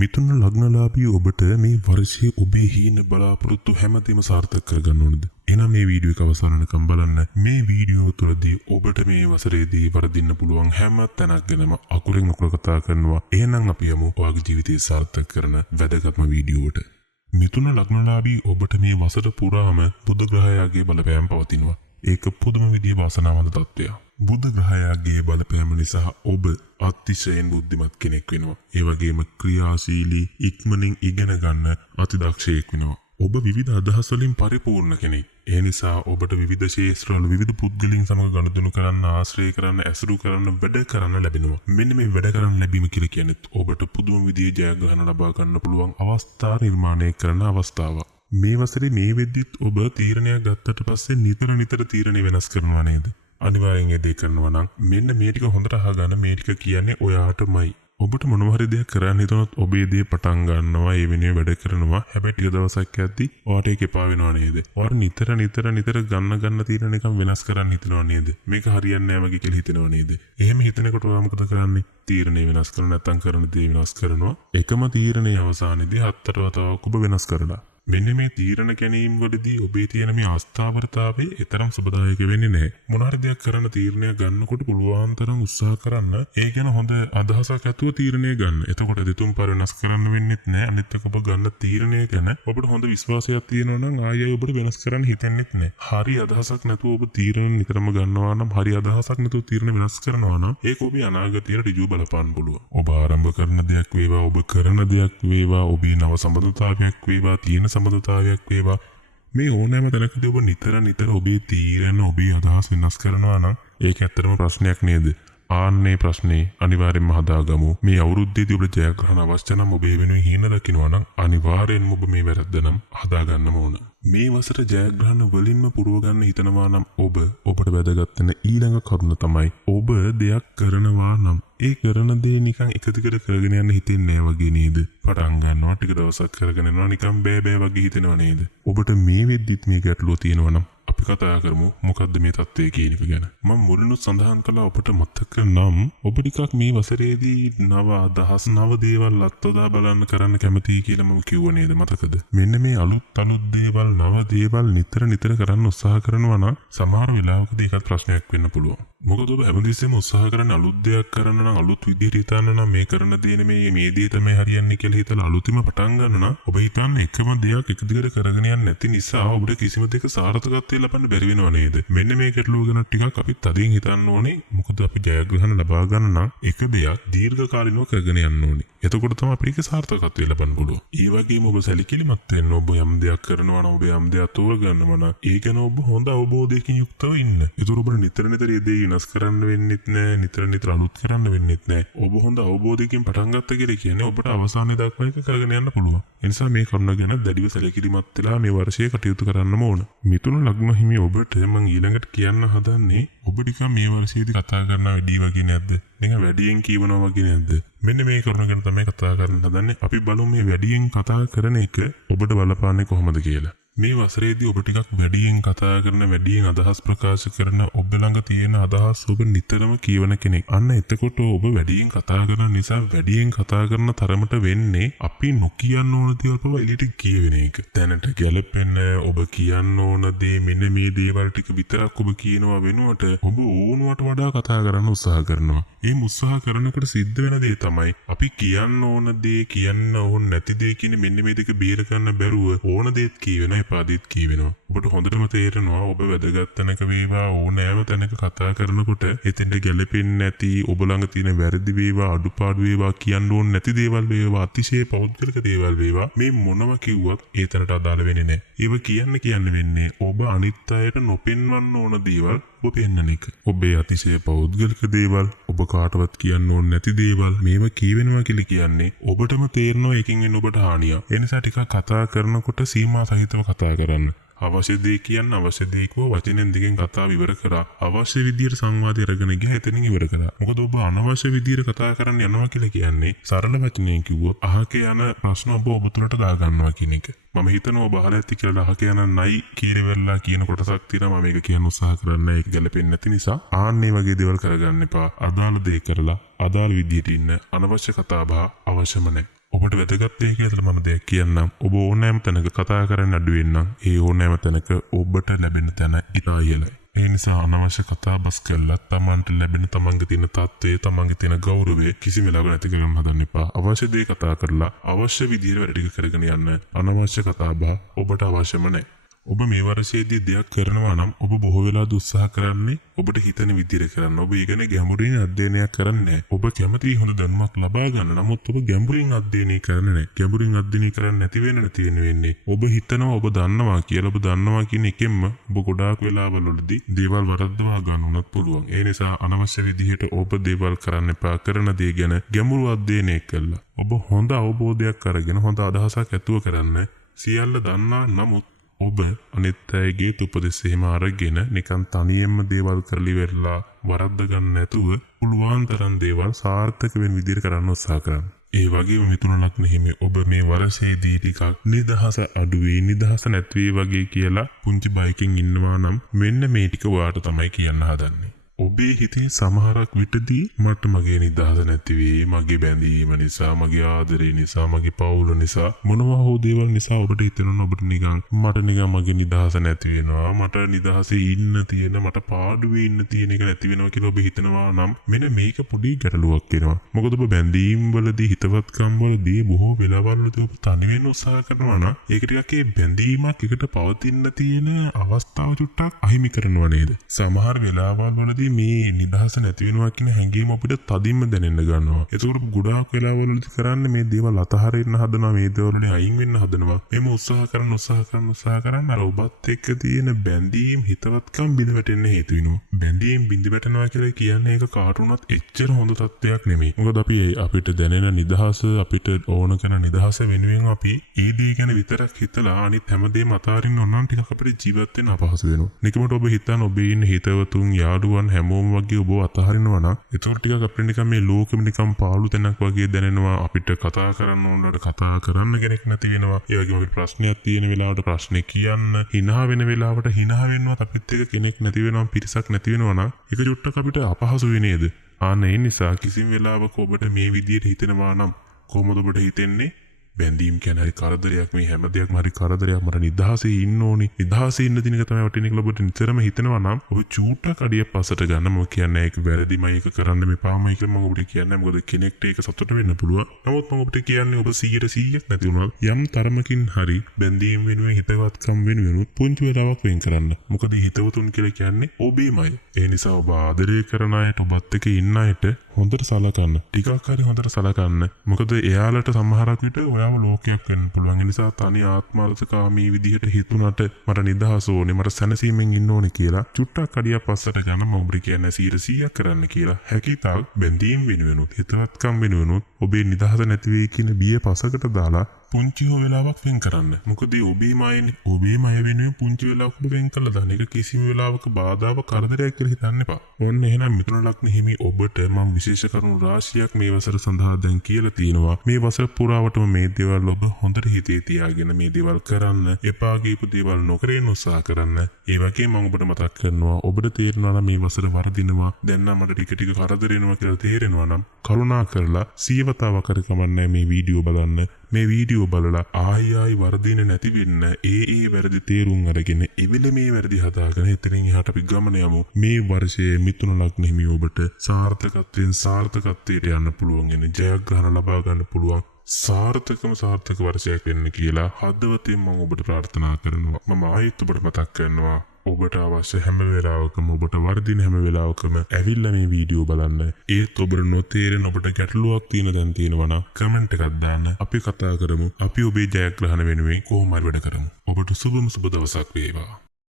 මිතුන ලග්නලාභී ඔබට මේ වර්ෂයේ ඔබේ හීන බලාපොරොත්තු හැමදේම සාර්ථක කරගන්න ඕනද? එහෙනම් මේ වීඩියෝ එක අවසානකම් බලන්න. මේ වීඩියෝ තුළදී ඔබට මේ වසරේදී වර්ධින්න පුළුවන් හැම තැනක් ගැනම අකුරෙන් අකුර කතා කරනවා. එහෙනම් අපි යමු ඔයාගේ ජීවිතය සාර්ථක කරන වැදගත්ම වීඩියෝවට. මිතුන ලග්නලාභී ඔබට මේ වසර පුරාම බුධ ග්‍රහයාගේ බලපෑම පවතිනවා. ඒක පුදුම විදිහේ වාසනාවන්ත තත්ත්වයක්. බුධ ග්‍රහයාගේ බලපෑම නිසා ඔබ අතිශයින් බුද්ධිමත් කෙනෙක් වෙනවා. ඒ වගේම ක්‍රියාශීලී, ඉක්මනින් ඉගෙන ගන්න අතිදක්ෂයෙක් වෙනවා. ඔබ විවිධ අදහස් වලින් පරිපූර්ණ කෙනෙක්. ඒ නිසා ඔබට විවිධ ක්ෂේත්‍රවල විවිධ පුද්ගලයන් සමග ගනුදෙනු කරන්න, ආශ්‍රය කරන්න, ඇසුරු කරන්න, වැඩ කරන්න ලැබෙනවා. මෙන්න මේ වැඩ කරන්න ලැබීම කියලා කියන්නේ ඔබට පුදුම විදිහේ ජයග්‍රහණ ලබා ගන්න පුළුවන් අවස්ථා නිර්මාණය කරන අවස්ථාවක්. මේ වසරේ මේ වෙද්දිත් ඔබ තීරණයක් ගත්තට පස්සේ නිතර තීරණ වෙනස් කරනවා නේද? අනිවාර්යෙන් ඒ දේ කරනවා නම් මෙන්න මේ ටික හොඳට අහගන්න. මේ ටික කියන්නේ ඔයාටමයි. ඔබට මොනවා හරි දෙයක් කරන්න හිතනොත් ඔබේ දේ පටන් ගන්නවා, ඒ වෙනුවෙන් වැඩ කරනවා. හැබැයි ටික දවසක් යද්දි ඔයාට ඒක එපා වෙනවා නේද? ඔයාට නිතර ගන්න තීරණ එකක් වෙනස් කරන්න හිතනවා නේද? මේක හරියන්නේ නැහැ වගේ කියලා හිතනවා නේද? එහෙම හිතනකොට ඔයා මොකද කරන්නේ? තීරණේ වෙනස් කරන නැත්නම් කරන දේ වෙනස් කරනවා. එකම තීරණයේ අවසානයේදී 7 වතාවක් ඔබ වෙනස් කරලා. මෙන්න මේ තීරණ ගැනීම වලදී ඔබේ තියෙන මේ අස්ථාවරතාවය ඒතරම් සුබදායක වෙන්නේ නැහැ. මොන හරි දෙයක් කරන්න තීරණයක් ගන්නකොට පුළුවන් තරම් උත්සාහ කරන්න. ඒ ගැන හොඳ අදහසක් ඇතුව තීරණය ගන්න. එතකොට දෙතුන් පාර වෙනස් කරන්න වෙන්නේත් නැහැ. අනිත් එක ඔබ ගන්න තීරණය ගැන ඔබට හොඳ විශ්වාසයක් තියෙනවා නම් ආයෙ ඔබට වෙනස් කරන්න හිතෙන්නේත් නැහැ. හරි අදහසක් නැතුව ඔබ තීරණ නිතරම ගන්නවා නම්, හරි අදහසක් නැතුව තීරණ වෙනස් කරනවා නම් ඒක ඔබේ අනාගතයට ඍජුව බලපාන්න පුළුවන්. ඔබ ආරම්භ කරන දෙයක් වේවා, ඔබ කරන දෙයක් වේවා, ඔබේ නව සම්බන්ධතාවයක් වේවා, තියෙන සම්බන්ධතාවයක් වේවා, මේ ඕනෑම තැනකදී ඔබ නිතර ඔබේ තීරණ, ඔබේ අදහස් වෙනස් කරනවා නම් ඒක ඇත්තටම ප්‍රශ්නයක් නේද? ආන්නේ ප්‍රශ්නේ අනිවාර්යෙන්ම හදාගමු. මේ අවුරුද්දේදී ඔබට ජයග්‍රහණ අවශ්‍ය නම්, ඔබ වෙනුවෙන් හීන දකින්නවා නම් අනිවාර්යෙන්ම ඔබ මේ වැරද්ද නම් හදාගන්නම ඕන. මේ වසර ජයග්‍රහණ වලින්ම පුරව ගන්න හිතනවා නම් ඔබට වැදගත් වෙන ඊළඟ කරුණ තමයි ඔබ දෙයක් කරනවා නම් ඒ කරන දේ නිකන් එක දිගට කරගෙන යන්න හිතෙන්නේ නැහැ වගේ නේද? පටන් ගන්නවා, ටික දවසක් කරගෙන යනවා, නිකන් බෑ වගේ හිතෙනවා නේද? ඔබට මේ වෙද්දිත් මේ ගැටලුව තියෙනවා නම් අපි කතා කරමු මොකද්ද මේ තත්ත්වය කියන එක ගැන. මම මුලින්ම සඳහන් කළා ඔබට මතක නම් ඔබ ටිකක් මේ වසරේදී නව අදහස්, නව දේවල් අත්දැක බලන්න කරන්න කැමතියි කියලා මම කිව්ව නේද? මතකද? මෙන්න මේ අලුත් දේවල්, නව දේවල් නිතර කරන්න උත්සාහ කරනවා නම් සමහර වෙලාවකදී ඒකත් ප්‍රශ්නයක් වෙන්න පුළුවන්. මොකද ඔබ හැමදෙස්සෙම උත්සාහ කරන අලුත් දෙයක් කරන්න නම්, අලුත් විදිහට හිතන්න නම්, මේ කරන දේ නෙමෙයි මේ දේ තමයි හරියන්නේ කියලා හිතලා අලුතින්ම පටන් ගන්න නම් ඔබ හිතන්නේ එකම දෙයක් එක දිගට කරගෙන යන්නේ නැති නිසා ඔබට කිසිම දෙයක සාර්ථකත්වය ලබන්න බැරි වෙනව නේද? මෙන්න මේ ගැටලුව ගැන ටිකක් අපි තදින් හිතන්න ඕනේ. මොකද අපි ජයග්‍රහණ ලබා ගන්න නම් එක දෙයක් දීර්ඝකාලීනව කරගෙන යන්න ඕනේ. එතකොට තමයි අපිට ඒක සාර්ථකත්වය ලබන්න පුළුවන්. ඒ වගේම ඔබ සැලකිලිමත් වෙන්න. ඔබ යම් දෙයක් කරනවා නම්, ඔබ යම් දෙයක් තෝරගන්නවා නම් ඒ ගැන ඔබ හොඳ අවබෝධයකින් යුක්තව ඉන්න. ඒතර ඔබට නිතර ඒ දේ වෙනස් කරන්න වෙන්නෙත් නැහැ, නිතර අලුත් කරන්න වෙන්නෙත් නැහැ. ඔබ හොඳ අවබෝධයකින් පටන් ගත්ත කියලා කියන්නේ ඔබට අවසානයේ දක්වා ඒක කරගෙන යන්න පුළුවන්. ඒ නිසා මේ කරුණ ගැන දැඩිව සැලකිලිමත් වෙලා මේ වර්ෂයේ කටයුතු කරන්නම ඕන. මිතුන ලග්න හිමි ඔබට මම ඊළඟට කියන්න හදන්නේ ඔබ ටික මේ වර්ෂයේදී කතා කරන වැඩි වගේ නැද්ද? නිකන් වැඩියෙන් කියවනවා වගේ නැද්ද? මෙන්න මේ කරුණ ගැන තමයි කතා කරන්න හදන්නේ. අපි බලමු මේ වැඩියෙන් කතා කරන එක ඔබට බලපාන්නේ කොහොමද කියලා. මේ වසරේදී ඔබ ටිකක් වැඩියෙන් කතා කරන, වැඩියෙන් අදහස් ප්‍රකාශ කරන, ඔබ ළඟ තියෙන අදහස් ඔබ නිතරම කියවන කෙනෙක්. අන්න එතකොට ඔබ වැඩියෙන් කතා කරන නිසා වැඩියෙන් කතා කරන තරමට වෙන්නේ අපි නොකියන්න ඕන දේවල් පවා එළියට කියවෙන එක. දැනට ගැලපෙන ඔබ කියන්න ඕන දේ, මෙන්න මේ දේවල් ටික විතරක් ඔබ කියනවා වෙනුවට ඔබ ඕනුවට වඩා කතා කරන්න උත්සාහ කරනවා. ඒ උත්සාහ කරනකොට සිද්ධ වෙන දේ තමයි අපි කියන්න ඕන දේ, කියන්න ඕන නැති දේ කියන මෙන්න මේ දෙක බේර ගන්න බැරුව ඕන දේත් කියවෙන, එපාදීත් කියවෙනවා. ඔබට හොඳටම තේරෙනවා ඔබ වැදගත් තැනක වේවා, ඕනෑම තැනක කතා කරනකොට එතෙන්ට ගැලපෙන්නේ නැති, ඔබ ළඟ තියෙන වැරදි වේවා, අඩුපාඩු වේවා, කියන්න ඕන නැති දේවල් වේවා, අතිශය පෞද්ගලික දේවල් වේවා, මේ මොනම කිව්වත් ඒ තැනට අදාළ වෙන්නේ නැහැ. ඒව කියන්න වෙන්නේ ඔබ අනිත් අයට නොපෙන්වන්න ඕන දේවල් ඔබ පෙන්නන එක. ඔබේ අතිශය පෞද්ගලික දේවල්, ඔබ කාටවත් කියන්න ඕන නැති දේවල් මේවා කියවෙනවා කියලා කියන්නේ ඔබටම තේරෙනවා ඒකින් වෙන ඔබට හානියක්. ඒ නිසා ටිකක් කතා කරනකොට සීමා සහිතව කතා කරන්න. අවශ්‍ය දේ කියන්න, අවශ්‍ය දේ කෝ වචනෙන් දෙකෙන් කතාව ඉවර කරා. අවශ්‍ය විදියට සංවාදය අරගෙන ගියා, එතනින් ඉවර කරා. මොකද ඔබ අනවශ්‍ය විදියට කතා කරන්න යනවා කියලා කියන්නේ සරල වචනයෙන් කිව්වොත් අහක යන ප්‍රශ්න ඔබ තුළට දා ගන්නවා කියන එක. මම හිතනවා ඔබ අහලා ඇති කියලා අහක යන නයි කීරෙවලා කියන කොටසක් තියෙනවා. මම මේක කියන්න උත්සාහ කරන්නේ ඒක ගැලපෙන්නේ නැති නිසා. ආන්නේ වගේ දේවල් කරගන්න එපා. අදාළ දේ කරලා අදාළ විදියට ඉන්න. අනවශ්‍ය කතා බහ අවශ්‍යම නැහැ. ඔබට වැදගත් දෙයක් කියලා මම දෙයක් කියන්නම්. ඔබ ඕනෑම තැනක කතා කරන්න අඩු වෙන්නම් ඒ ඕනෑම තැනක ඔබට ලැබෙන තැන ඉතා ඉහළයි. ඒ නිසා අනවශ්‍ය කතා බස් කළා තමන්ට ලැබෙන තමන්ගේ තියෙන තත්ත්වය තමන්ගේ තියෙන ගෞරවය කිසිම වෙලාවක නැති කරගන්න හදන්න එපා. අවශ්‍ය දේ කතා කරලා අවශ්‍ය විදිහට වැඩ ටික කරගෙන යන්න. අනවශ්‍ය කතා බහ ඔබට අවශ්‍යම නැහැ. ඔබ මේ වර්ෂයේදී දෙයක් කරනවා නම් ඔබ බොහෝ වෙලා උත්සාහ කරන්නේ ඔබට හිතන විදිහට කරන්න. ඔබ ඊගෙන ගැඹුරින් අධ්‍යයනයක් කරන්නේ. ඔබ කැමති හොඳ දැනුමක් ලබා ගන්න. නමුත් ඔබ ගැඹුරින් අධ්‍යයනය කරන්නේ නැහැ. ගැඹුරින් අධ්‍යයනය කරන්නේ නැති වෙන්නේ. ඔබ හිතනවා ඔබ දන්නවා කියලා. ඔබ දන්නවා කියන එකෙන්ම ඔබ ගොඩාක් වෙලාවල් වලදී දේවල් වරද්දවා ගන්න උනත් පුළුවන්. ඒ නිසා අනවශ්‍ය විදිහට ඔබ දේවල් කරන්න එපා. කරන දේ ගැන ගැඹුරු අධ්‍යයනයක් කළා. ඔබ හොඳ අවබෝධයක් අරගෙන හොඳ අදහසක් ඇතුව කරන්න. සියල්ල දන්නා නමුත් ඔබ අනිත් අයගේ උපදෙස් එහෙම අරගෙන නිකන් තනියෙන්ම දේවල් කරලි වෙරලා වරද්ද ගන්න නැතුව පුළුවන් තරම් දේවල් සාර්ථක වෙන විදිහට කරන්න උත්සාහ කරන්න. ඒ වගේම මිතුණලක් නෙහිමි ඔබ මේ වර්ෂයේදී ටිකක් නිදහස අඩුවේ නිදහස නැති වගේ කියලා පුංචි බයකින් ඉන්නවා නම් මෙන්න මේ ටික ඔයාට තමයි කියන්න හදන්නේ. ඔබේ හිතේ සමහරක් විටදී මට මගේ නිදහස නැති වෙයි, මගේ බැඳීම නිසා, මගේ ආදරේ නිසා, මගේ පවුල නිසා මොනවා හෝ දේවල් නිසා ඔබට හිතෙනවා ඔබට මට මගේ නිදහස නැති වෙනවා, මට නිදහසේ ඉන්න තියෙන, මට පාඩුවේ ඉන්න තියෙන එක නැති වෙනවා කියලා ඔබ හිතනවා නම් මෙන්න මේක පොඩි ගැටලුවක් වෙනවා. මොකද ඔබ බැඳීම් වලදී හිතවත්කම් වලදී බොහෝ වෙලාවල් වලදී ඔබ තනි වෙන්න උත්සාහ කරනවා නම් ඒක ටිකක් ඒ බැඳීමක් එකට පවතින තියෙන අවස්ථාව චුට්ටක් අහිමි කරනවා නේද? සමහර වෙලාවල් වලදී මේ නිදහස නැති වෙනවා කියන හැඟීම අපිට තදින්ම දැනෙන්න ගන්නවා. ඒකෝට ගොඩාක් වෙලාවලදී කරන්නේ මේ දේවල් අතහරින්න හදනවා, මේ දේවල් වලින් අයින් වෙන්න හදනවා. මේම උත්සාහ කරන අර ඔබත් එක්ක තියෙන බැඳීම් හිතවත්කම් බිඳ වැටෙන්න හේතු වෙනවා. බැඳීම් බිඳ වැටෙනවා කියලා කියන්නේ ඒක කාටුණත් එච්චර හොඳ තත්ත්වයක් නෙමෙයි. මොකද අපිට දැනෙන නිදහස, අපිට ඕන කරන නිදහස වෙනුවෙන් අපි ඒ දේ ගැන විතරක් හිතලා අනිත් හැමදේම අතාරින්න ඕන නම් ටිකක් අපිට ජීවත් වෙන්න අපහසු වෙනවා. නිකමට ඔබ හිතන ඔබේ ඉන්න හිතවතුන් යාළුවන් හැමෝම වගේ ඔබ අතහරිනවා නම් ඒතකොට ටිකක් අපිට නිකන් මේ ලෝකෙම නිකන් පාළු තැනක් වගේ දැනෙනවා. අපිට කතා කරන්න ඕනට කතා කරන්න කෙනෙක් නැති වෙනවා. ඒ වගේම අපිට ප්‍රශ්නයක් තියෙන වෙලාවට ප්‍රශ්නේ කියන්න, hina වෙන වෙලාවට hina වෙන්නවත් අපිත් එක්ක කෙනෙක් නැති වෙනවා, පිරිසක් නැති වෙනවා නම් ඒක චුට්ටක් අපිට අපහසු වෙ නේද? ඒ නිසා කිසිම වෙලාවක ඔබට මේ විදියට හිතෙනවා නම් කොහොමද ඔබට හිතෙන්නේ? බැඳීම් කියන්නේ හරි කරදරයක්, මේ හැම දෙයක්ම හරි කරදරයක්, මට නිදහසේ ඉන්න ඕනි, නිදහසේ ඉන්න දිනක තමයි වටින්නේ කියලා ඔබට නිතරම හිතෙනවා නම් ඔබ චූට්ටක් අඩිය පස්සට ගන්න. මම කියන්නේ ඒක වැරදිමයි, ඒක කරන්න මෙපාමයි කියලා මම ඔබට කියන්නේ. මොකද කෙනෙක්ට ඒක සතුට වෙන්න පුළුවන්. නමුත් මම ඔබට කියන්නේ ඔබ 100%ක් නැති වුණා යම් තරමකින් හරි බැඳීම් වෙනුවෙන් හිතවත්කම් වෙනුවෙන් පුංචි වෙලාවක් වෙන් කරන්න. මොකද හිතවතුන් කියලා කියන්නේ ඔබේමයි. ඒ නිසා ඔබ ආදරය කරන අයට, ඔබත් එක්ක ඉන්න අයට හොඳට සලකන්න. ටිකක් හරි හොඳට සලකන්න. මොකද එයාලට සමහරක් විට ඔයාව ලෝකයක් වෙන්න පුළුවන්. ඒ නිසා තනි ආත්මාර්ථකාමී විදිහට හිතුණට මට නිදහස ඕනේ, මට සැනසීමෙන් ඉන්න ඕනේ කියලා චුට්ටක් අඩියක් පස්සට ගන්න මම ඔබට කියන්නේ 100%ක් කරන්න කියලා. හැකිතාක් බැඳීම් වෙනුවෙනුත් හිතවත්කම් වෙනුවෙනුත් ඔබේ නිදහස නැති වෙයි කියන බිය පසකට දාලා පුංචි හෝ වෙලාවක් වෙන් කරන්න. මොකද ඔබේමයි වෙනුවෙන් පුංචි වෙලාවක් ඔබ වෙන් කළා දාන එක කිසිම වෙලාවක බාධාවක් කරදරයක් කියලා හිතන්න එපා. ඔන්න එහෙනම් මිතුණලක් නෙහිමි ඔබට මම විශේෂ කරුණු රාශියක් මේ වසර සඳහා දැන් කියලා තියෙනවා. මේ වසර පුරාවටම මේ දේවල් ඔබ හොඳට හිතේ තියාගෙන මේ දේවල් කරන්න, එපා ගියපු දේවල් නොකර ඉන්න උත්සාහ කරන්න. ඒ වගේම මම ඔබට මතක් කරනවා ඔබට තේරෙනවා නම් මේ වසර වරදිනවා, දැන් නම් මට ටික ටික කරදර වෙනවා කියලා තේරෙනවා නම් කරුණා කරලා සියවතාවක් කර කමන්නේ මේ වීඩියෝ බලන්න. මේ වීඩියෝ බලලා ආයි වර්ධින නැති වෙන්න ඒ වැරදි තේරුම් අරගෙන එවිල මේ වැරදි හදාගෙන එතනින් එහාට අපි ගමන යමු. මේ වර්ෂයේ මිතුණලක් නෙමෙයි ඔබට සාර්ථකත්වයට යන්න පුළුවන්, එන ජයග්‍රහණ ලබා ගන්න පුළුවන් සාර්ථක වර්ෂයක් වෙන්න කියලා හදවතින් මම ඔබට ප්‍රාර්ථනා කරනවා. මම ආයෙත් ඔබට මතක් කරනවා ඔබට අවශ්‍ය හැම වෙලාවකම, ඔබට වර්ධින හැම වෙලාවකම ඇවිල්ලා මේ වීඩියෝ බලන්න. ඒත් ඔබට නොතේරෙන, ඔබට ගැටලුවක් තියෙන දැන් තියෙනවා නම් කමෙන්ට් එකක් දාන්න. අපි කතා කරමු. අපි ඔබේ ජයග්‍රහණ වෙනුවෙන් කොහොම හරි වැඩ කරමු. ඔබට සුබ දවසක් වේවා.